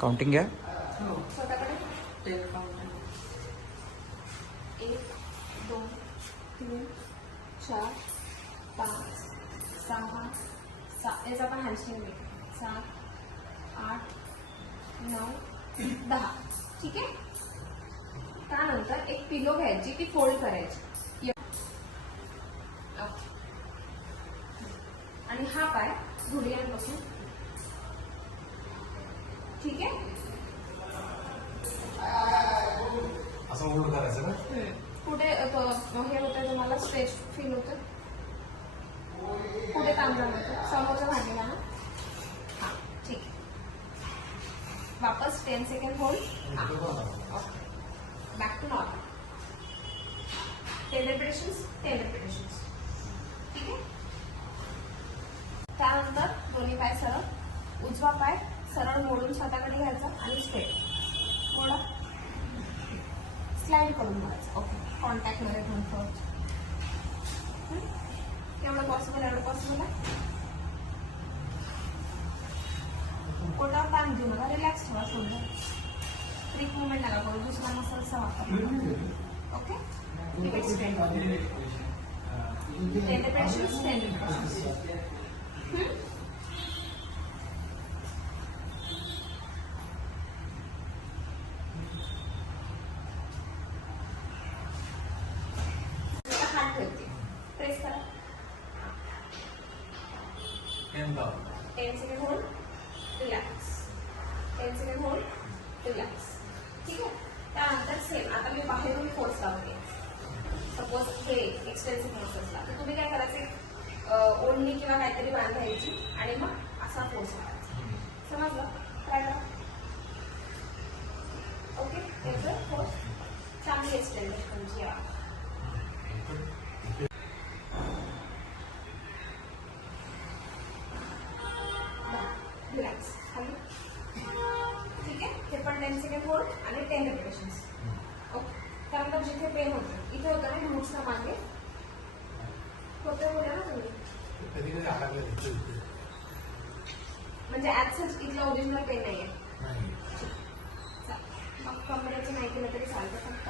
Counting घ्या. स्वतःकडे 1 2 3 4 5 6 7 याचा पण हँडस्टँड घे. 7 8 9 10. ठीक आहे. त्यानंतर एक पिलो घ्यायची, ती फोल्ड करायची आणि हा पाय घुडघ्यांपासून. ठीक आहे. असं उलट करायचं का? कुठे हे होतं तुम्हाला स्ट्रेच फील होतं? कुठे ताण जाणवतं? समोरच्या भागेला ना. हा ठीक आहे. वापस 10 second hold. Back to normal. 10 repetitions. ठीक आहे. त्यानंतर दोन्ही पाय सरळ, उजवा पाय सरळ मोडून स्वतःकडे घ्यायचा आणि स्ट्रेट मोडा. स्लाइड करून मोडायचं. ओके. कॉन्टॅक्ट मध्ये ठेवून एवढं पॉसिबल आहे. कोणावर ताण देऊ नका, रिलॅक्स ठेवा. समजा फ्रीक मुवमेंट नका करू, दुसरा मसलचा वापर. ओके. हात ठेवते, प्रेस करा. 10 second hold, relax. 10 second hold, relax. ठीक आहे. त्यानंतर सेम आता मी बाहेरून फोर्स लावते. सपोज हे एक्सटेन्सिव्ह मसल्सला, तर तुम्ही काय करायचे, ओढणी किंवा काहीतरी बांधायची आणि मग असा फोर्स लावायचा. समजलं? ट्राय करा. ओके. त्याचं फोर्स चांगली एक्सटेंड तुमची. रिलॅक्स. खाली. ठीक आहे. हे पण 10 सेकंड होल्ड आणि 10 रिपिटेशन्स. ओके. त्यानंतर जिथे पेन होतं, इथे होतं ना रूट्सच्या मागे होतं, बोला ना तुम्ही. म्हणजे ऍक्सेस इथलं ओरिजिनल पेन नाहीये. मग कमरेचं नाही केलं तरी चालतं, फक्त